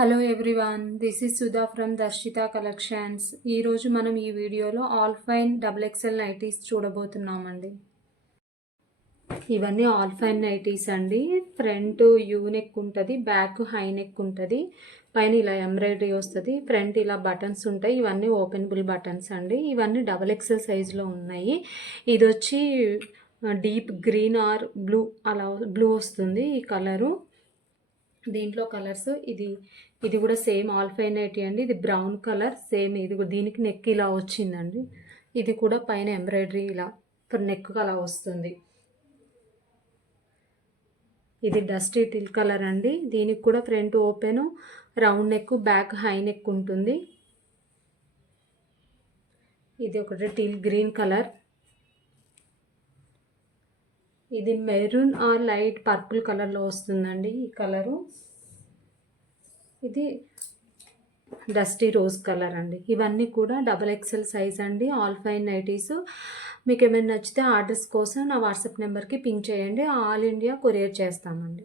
Hello everyone, this is Sudha from Darshita collections. ఈరోజు మనం ఈ వీడియోలో all fine double excel nighties చూడబోతున్నామండి. ఇవన్నీ ఆల్ ఫైన్ నైటీస్ అండి. ఫ్రంట్ యూ నెక్ ఉంటుంది, బ్యాక్ హై నెక్ ఉంటుంది, పైన ఇలా ఎంబ్రాయిడరీ వస్తుంది, ఫ్రంట్ ఇలా బటన్స్ ఉంటాయి. ఇవన్నీ ఓపెనబుల్ బటన్స్ అండి. ఇవన్నీ డబుల్ ఎక్సెల్ సైజులో ఉన్నాయి. ఇది వచ్చి డీప్ గ్రీన్ ఆర్ బ్లూ, అలా బ్లూ వస్తుంది ఈ కలరు. దీంట్లో కలర్స్ ఇది కూడా సేమ్ ఆల్ ఫైన్ నైటీ అండి. ఇది బ్రౌన్ కలర్ సేమ్. ఇది కూడా దీనికి నెక్ ఇలా వచ్చిందండి. ఇది కూడా పైన ఎంబ్రాయిడరీ ఇలా నెక్ అలా వస్తుంది. ఇది డస్టీ టిల్ కలర్ అండి. దీనికి కూడా front open, round neck, back high neck ఉంటుంది. ఇది ఒకటి టిల్ గ్రీన్ కలర్. ఇది మెరూన్ ఆర్ లైట్ పర్పుల్ కలర్లో వస్తుందండి ఈ కలరు. ఇది డస్టీ రోజ్ కలర్ అండి. ఇవన్నీ కూడా డబల్ ఎక్సెల్ సైజ్ అండి, ఆల్ ఫైన్ నైటీస్. మీకు ఏమైనా నచ్చితే ఆర్డర్స్ కోసం నా వాట్సాప్ నెంబర్కి పింక్ చేయండి. ఆల్ ఇండియా కొరియర్ చేస్తామండి.